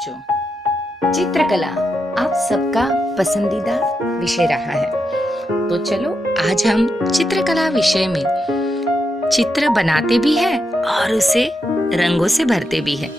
बच्चों, चित्रकला आप सबका पसंदीदा विषय रहा है। तो चलो आज हम चित्रकला विषय में चित्र बनाते भी हैं और उसे रंगों से भरते भी हैं।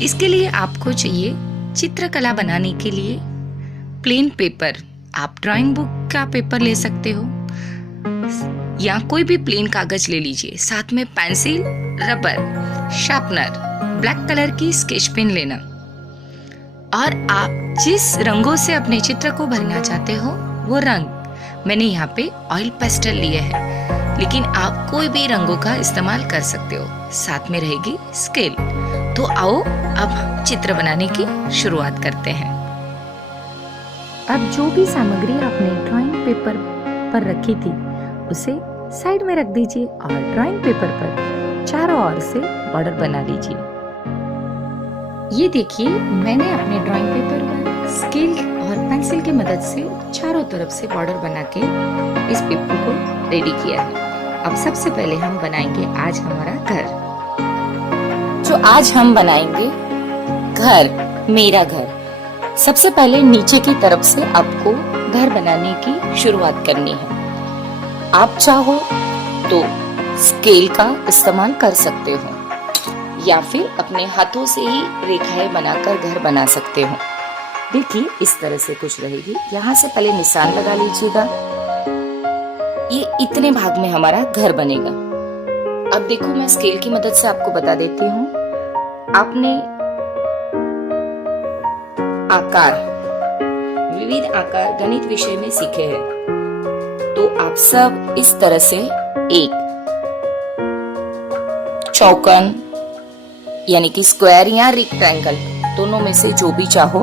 इसके लिए आपको चाहिए चित्रकला बनाने के लिए प्लेन पेपर। आप ड्राइंग बुक का पेपर ले सकते हो या कोई भी प्लेन कागज ले लीजिए। साथ में pencil, rubber, sharpener, black colour की स्केच पेन लेना और आप जिस रंगों से अपने चित्र को भरना चाहते हो वो रंग। मैंने यहाँ पे ऑयल पेस्टल लिए है, लेकिन आप कोई भी रंगों का इस्तेमाल कर सकते हो। साथ में रहेगी स्केल। तो आओ अब चित्र बनाने की शुरुआत करते हैं। अब जो भी सामग्री आपने ड्राइंग पेपर पर रखी थी उसे साइड में रख दीजिए और ड्राइंग पेपर पर चारों ओर से बॉर्डर बना लीजिए। ये देखिए, मैंने अपने ड्राइंग पेपर पर स्केल और पेंसिल की मदद से चारों तरफ से बॉर्डर बना के इस पेपर को रेडी किया है। अब सबसे पहले हम बनाएंगे आज हमारा घर। जो आज हम बनाएंगे घर, मेरा घर। सबसे पहले नीचे की तरफ से आपको घर बनाने की शुरुआत करनी है। आप चाहो तो स्केल का इस्तेमाल कर सकते हो या फिर अपने हाथों से ही रेखाएं बनाकर घर बना सकते हो। देखिए इस तरह से कुछ रहेगी। यहाँ से पहले निशान लगा लीजिएगा। ये इतने भाग में हमारा घर बनेगा। अब देखो, मैं स्केल की मदद से आपको बता देती हूँ। आपने आकार, विविध आकार गणित विषय में सीखे हैं, तो आप सब इस तरह से एक चौकोन यानी कि स्क्वायर या रेक्टेंगल, दोनों में से जो भी चाहो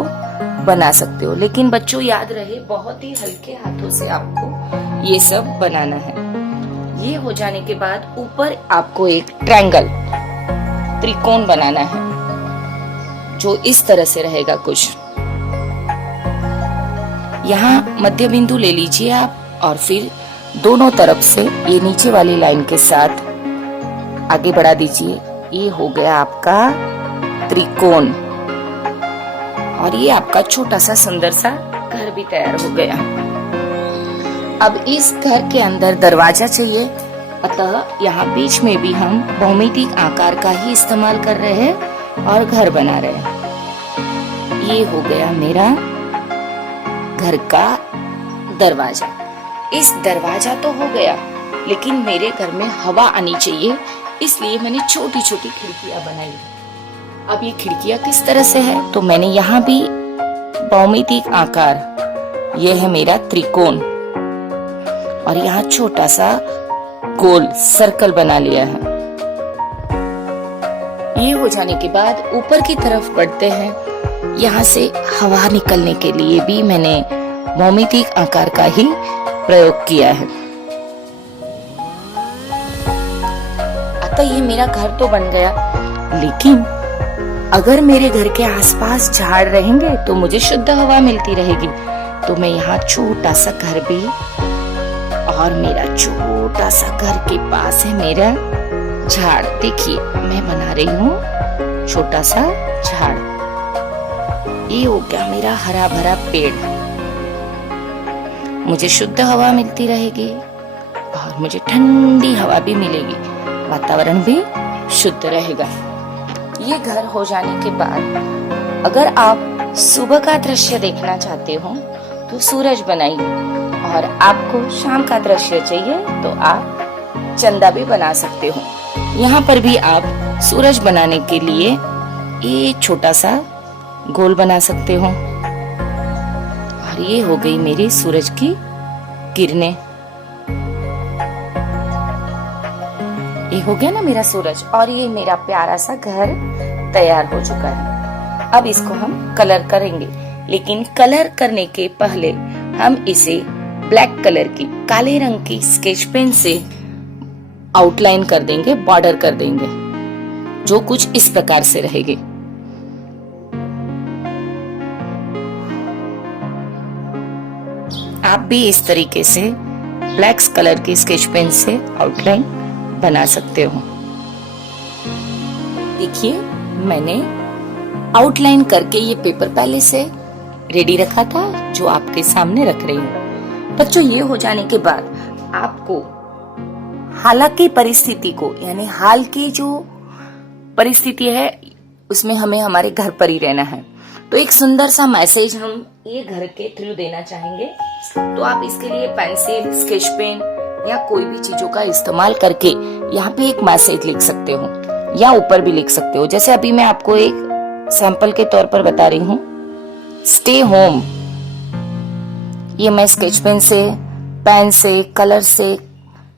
बना सकते हो। लेकिन बच्चों याद रहे, बहुत ही हल्के हाथों से आपको ये सब बनाना है। ये हो जाने के बाद ऊपर आपको एक ट्रायंगल, त्रिकोण बनाना है, जो इस तरह से रहेगा कुछ। यहाँ मध्य बिंदु ले लीजिए आप और फिर दोनों तरफ से ये नीचे वाली लाइन के साथ आगे बढ़ा दीजिए। ये हो गया आपका त्रिकोण और ये आपका छोटा सा सुंदर सा घर भी तैयार हो गया। अब इस घर के अंदर दरवाजा चाहिए, अतः यहाँ बीच में भी हम भौमितिक आकार का ही इस्तेमाल कर रहे हैं और घर बना रहे हैं। ये हो गया मेरा घर का दरवाजा। इस दरवाजा तो हो गया, लेकिन मेरे घर में हवा आनी चाहिए, इसलिए मैंने छोटी छोटी खिड़कियां बनाई है। अब ये खिड़कियां किस तरह से है, तो मैंने यहाँ भी भौमितिक आकार, ये है मेरा त्रिकोण और यहाँ छोटा सा गोल सर्कल बना लिया है। ये हो जाने के बाद ऊपर की तरफ बढ़ते हैं। यहाँ से हवा निकलने के लिए भी मैंने भौमितिक आकार का ही प्रयोग किया है। अतः ये मेरा घर तो बन गया, लेकिन अगर मेरे घर के आसपास झाड़ रहेंगे तो मुझे शुद्ध हवा मिलती रहेगी। तो मैं यहाँ छोटा सा घर भी, और मेरा छोटा सा घर के पास है मेरा झाड़। देखिए मैं बना रही हूँ छोटा सा झाड़। ये हो गया मेरा हरा भरा पेड़। मुझे शुद्ध हवा मिलती रहेगी और मुझे ठंडी हवा भी मिलेगी, वातावरण भी शुद्ध रहेगा। ये घर हो जाने के बाद अगर आप सुबह का दृश्य देखना चाहते हो तो सूरज बनाइए, और आपको शाम का दृश्य चाहिए तो आप चंदा भी बना सकते हो। यहाँ पर भी आप सूरज बनाने के लिए ये छोटा सा गोल बना सकते हो। और ये हो गई मेरी सूरज की किरणें। ये हो गया ना मेरा सूरज, और ये मेरा प्यारा सा घर तैयार हो चुका है। अब इसको हम कलर करेंगे, लेकिन कलर करने के पहले हम इसे ब्लैक कलर की, काले रंग की स्केच पेन से आउटलाइन कर देंगे, बॉर्डर कर देंगे, जो कुछ इस प्रकार से रहेगी। आप भी इस तरीके से ब्लैक कलर की स्केच पेन से आउटलाइन बना सकते हो। देखिए मैंने आउटलाइन करके ये पेपर पहले से रेडी रखा था, जो आपके सामने रख रही हूँ। बच्चों, ये हो जाने के बाद आपको हालांकि परिस्थिति को, यानी हाल की जो परिस्थिति है उसमें हमें हमारे घर पर ही रहना है, तो एक सुंदर सा मैसेज हम ये घर के थ्रू देना चाहेंगे। तो आप इसके लिए पेंसिल, स्केच पेन या कोई भी चीजों का इस्तेमाल करके यहाँ पे एक मैसेज लिख सकते हो या ऊपर भी लिख सकते हो। जैसे अभी मैं आपको एक सैंपल के तौर पर बता रही हूँ, स्टे होम। ये मैं स्केच पेन से, पेन से, कलर से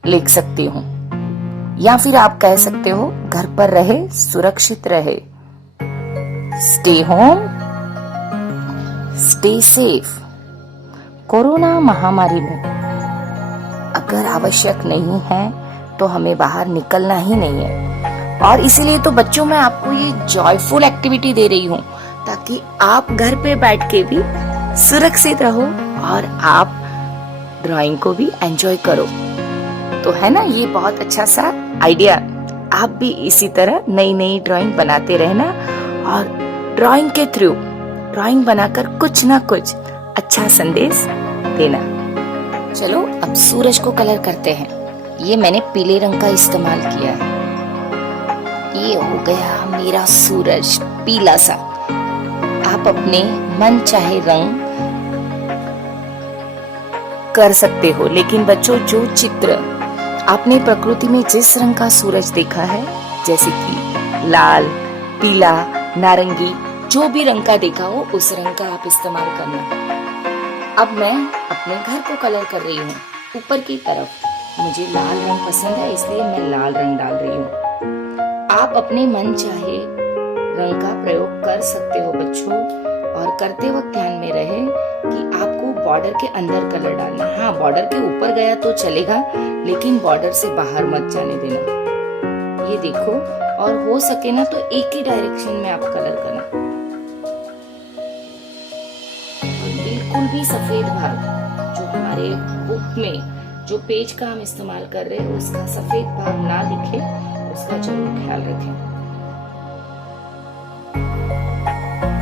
लिख सकती हूँ। या फिर आप कह सकते हो घर पर रहे, सुरक्षित रहे। Stay home, stay safe. Corona महामारी में अगर आवश्यक नहीं है तो हमें बाहर निकलना ही नहीं है। और इसीलिए तो बच्चों मैं आपको ये जॉयफुल एक्टिविटी दे रही हूँ, ताकि आप घर पे बैठ के भी सुरक्षित रहो और आप ड्राइंग को भी एंजॉय करो। तो है ना, ये बहुत अच्छा सा आइडिया। आप भी इसी तरह नई नई ड्राइंग बनाते रहना और ड्राइंग के थ्रू, ड्राइंग बनाकर कुछ ना कुछ अच्छा संदेश देना। चलो अब सूरज को कलर करते हैं। ये मैंने पीले रंग का इस्तेमाल किया है। ये हो गया मेरा सूरज पीला सा। आप अपने मन चाहे रंग कर सकते हो, लेकिन बच्चों जो चित्र आपने प्रकृति में जिस रंग का सूरज देखा है, जैसे कि लाल, पीला, नारंगी, जो भी रंग का देखा हो उस रंग का आप इस्तेमाल करना। अब मैं अपने घर को कलर कर रही हूँ ऊपर की तरफ। मुझे लाल रंग पसंद है, इसलिए मैं लाल रंग डाल रही हूँ। आप अपने मन चाहे रंग का प्रयोग कर सकते हो बच्चों, और करते वक्त ध्यान में रहे कि आपको बॉर्डर के अंदर कलर डालना। हाँ, बॉर्डर के ऊपर गया तो चलेगा, लेकिन बॉर्डर से बाहर मत जाने देना। ये देखो, और हो सके ना तो एक ही डायरेक्शन में आप कलर करना। और बिल्कुल भी सफेद भाग, जो हमारे बुक में जो पेज का हम इस्तेमाल कर रहे हैं, उसका सफेद भाग ना दिखे, उसका जरूर ख्याल रखें।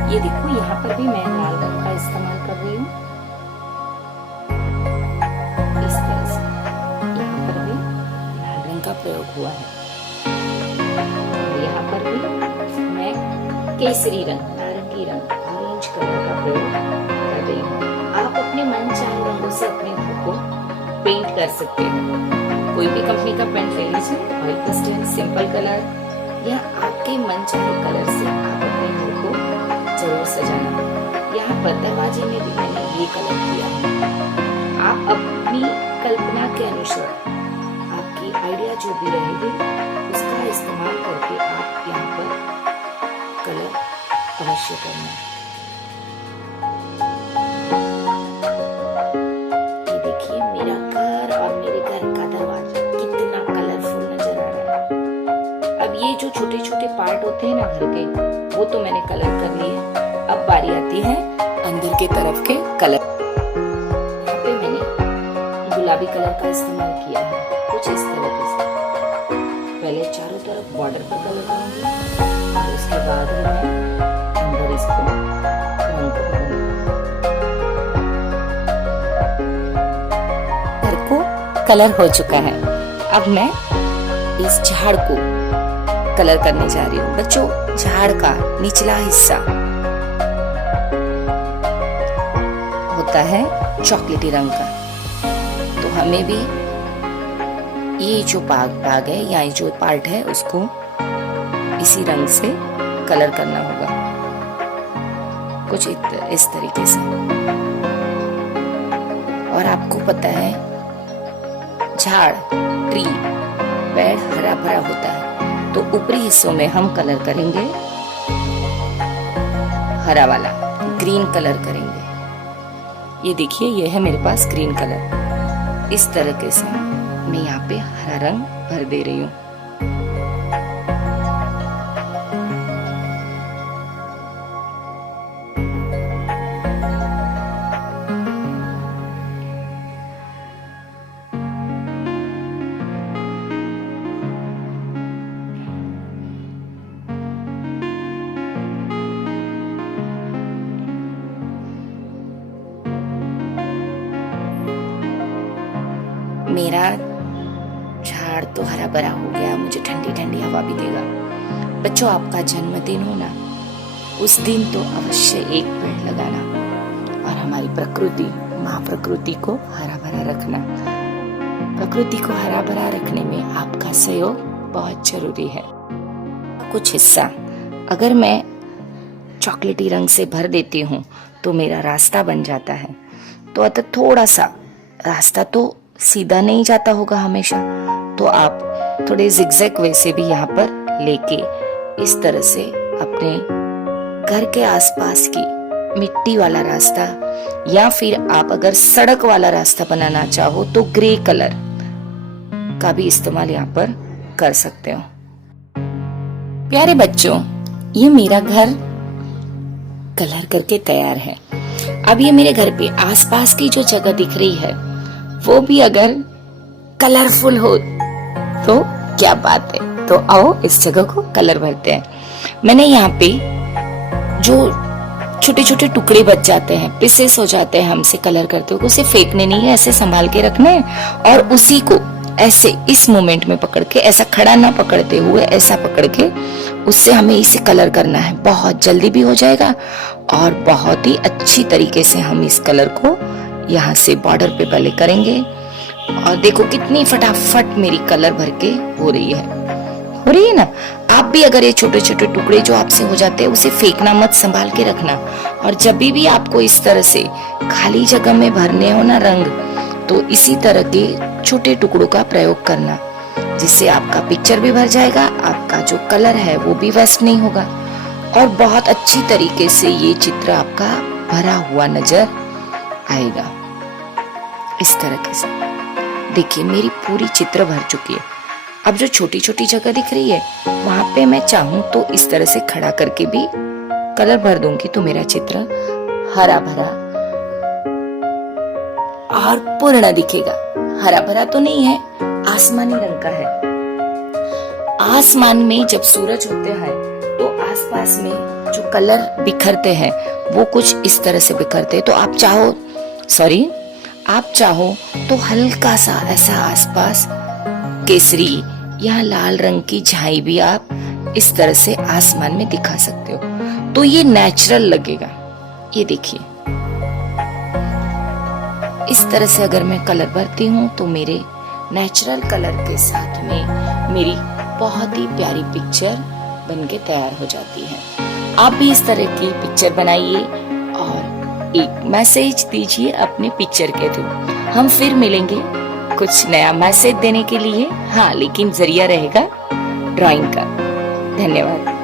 ये देखो, यहाँ पर भी मैं लाल रंग का इस्तेमाल कर रही हूँ। इस तरह से यहाँ पर भी लाल रंग का प्रयोग हुआ है। यहाँ पर भी मैं केसरी रंग, नारंगी रंग, ऑरेंज कलर का प्रयोग कर रही हूँ। आप अपने मन चाहे रंगों से अपने घर को पेंट कर सकते हैं। कोई भी कंपनी का पेंट ले लीजिए, ऑयल पेस्टल, सिंपल कलर, या आपके मन चाहे कलर से आप अपने घर को जरूर सजाना। यहाँ पर दरवाजे में भी मैंने ये कलर किया। आप अपनी कल्पना के अनुसार, आपकी आइडिया जो भी रहेगी उसका इस्तेमाल करके आप यहाँ पर कलर अवश्य करना। ये देखिए मेरा घर और मेरे घर का दरवाजा कितना कलरफुल नजर आ रहा है। अब ये जो छोटे छोटे पार्ट होते हैं ना घर के, वो तो मैंने कलर कर लिए। अब बारी आती है अंदर के तरफ के कलर। यहाँ पे मैंने गुलाबी कलर का इस्तेमाल किया है, कुछ इस तरीके से। पहले चारों तरफ बॉर्डर पर कलर करूंगी, और उसके बाद ही मैं अंदर इसको रंग करूंगी। घर को कलर हो चुका है। अब मैं इस झाड़ को कलर करने जा रही हूँ। बच्चों, झाड़ का निचला हिस्सा होता है चॉकलेटी रंग का, तो हमें भी ये जो भाग है या ये जो पार्ट है उसको इसी रंग से कलर करना होगा, कुछ इस तरीके से। और आपको पता है झाड़, ट्री, पेड़ हरा भरा होता है, तो ऊपरी हिस्सों में हम कलर करेंगे हरा वाला, ग्रीन कलर करेंगे। ये देखिए, ये है मेरे पास ग्रीन कलर। इस तरीके से मैं यहाँ पे हरा रंग भर दे रही हूँ। मेरा झाड़ तो हरा भरा हो गया, मुझे ठंडी ठंडी हवा भी देगा। बच्चों, आपका जन्मदिन हो ना, उस दिन तो अवश्य एक पेड़ लगाना और हमारी प्रकृति, माँ प्रकृति को हरा भरा रखना। प्रकृति को हरा भरा रखने में आपका सहयोग बहुत जरूरी है। कुछ हिस्सा अगर मैं चॉकलेटी रंग से भर देती हूँ तो मेरा रास्ता बन जाता है। तो अतः थोड़ा सा रास्ता तो सीधा नहीं जाता होगा हमेशा, तो आप थोड़े जिगजैग वे से भी यहाँ पर लेके इस तरह से अपने घर के आसपास की मिट्टी वाला रास्ता, या फिर आप अगर सड़क वाला रास्ता बनाना चाहो तो ग्रे कलर का भी इस्तेमाल यहाँ पर कर सकते हो। प्यारे बच्चों, ये मेरा घर कलर करके तैयार है। अब ये मेरे घर पे आसपास की जो जगह दिख रही है वो भी अगर कलरफुल हो तो क्या बात है। तो आओ इस जगह को कलर भरते हैं। मैंने यहाँ पे जो छोटे छोटे टुकड़े बच जाते हैं, पीसेस हो जाते हैं हमसे कलर करते हुए, उसे फेंकने नहीं है, ऐसे संभाल के रखने हैं और उसी को ऐसे इस मोमेंट में पकड़ के, ऐसा खड़ा ना पकड़ते हुए ऐसा पकड़ के उससे हमें इसे कलर करना है। बहुत जल्दी भी हो जाएगा और बहुत ही अच्छी तरीके से हम इस कलर को यहाँ से बॉर्डर पे पहले करेंगे। और देखो कितनी फटाफट मेरी कलर भर के हो रही है ना। आप भी अगर ये छोटे छोटे टुकड़े जो आपसे हो जाते हैं उसे फेंकना मत, संभाल के रखना। और जब भी आपको इस तरह से खाली जगह में भरने हो ना रंग, तो इसी तरह के छोटे टुकड़ों का प्रयोग करना, जिससे आपका पिक्चर भी भर जाएगा, आपका जो कलर है वो भी वेस्ट नहीं होगा और बहुत अच्छी तरीके से ये चित्र आपका भरा हुआ नजर आएगा। इस तरह से देखिए मेरी पूरी चित्र भर चुकी है। अब जो छोटी छोटी जगह दिख रही है वहां पे मैं चाहूं तो इस तरह से खड़ा करके भी कलर भर दूंगी, तो मेरा चित्र हरा भरा और पूर्ण दिखेगा। हरा भरा तो नहीं है, आसमानी रंग का है। आसमान में जब सूरज होते हैं तो आसपास में जो कलर बिखरते हैं वो कुछ इस तरह से बिखरते हैं। तो आप चाहो तो हल्का सा ऐसा आसपास केसरी या लाल रंग की झाई भी आप इस तरह से आसमान में दिखा सकते हो, तो ये नेचुरल लगेगा। ये देखिए इस तरह से अगर मैं कलर भरती हूँ तो मेरे नेचुरल कलर के साथ में मेरी बहुत ही प्यारी पिक्चर बनके तैयार हो जाती है। आप भी इस तरह की पिक्चर बनाइए और एक मैसेज दीजिए अपने पिक्चर के थ्रू। हम फिर मिलेंगे कुछ नया मैसेज देने के लिए, हाँ, लेकिन जरिया रहेगा ड्राइंग का। धन्यवाद।